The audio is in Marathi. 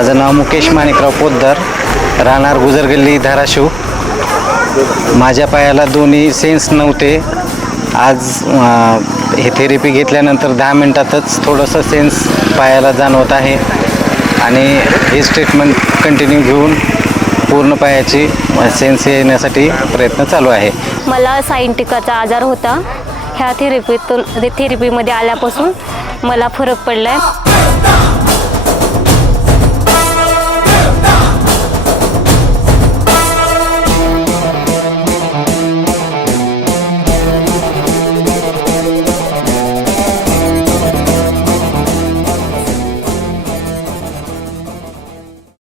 माझं नाव मुकेश माणिकराव पोद्दार राहणार गुजरगल्ली धाराशिव. माझ्या पायाला दोन्ही सेन्स नव्हते. आज हे थेरपी घेतल्यानंतर दहा मिनटातच थोडंसं सेन्स पायाला जाणवत आहे. आणि हेच ट्रीटमेंट कंटिन्यू घेऊन पूर्ण पायाची सेन्स येण्यासाठी प्रयत्न चालू आहे. मला सायंटिकाचा आजार होता. ह्या थेरपीतून थेरपीमध्ये आल्यापासून मला फरक पडला आहे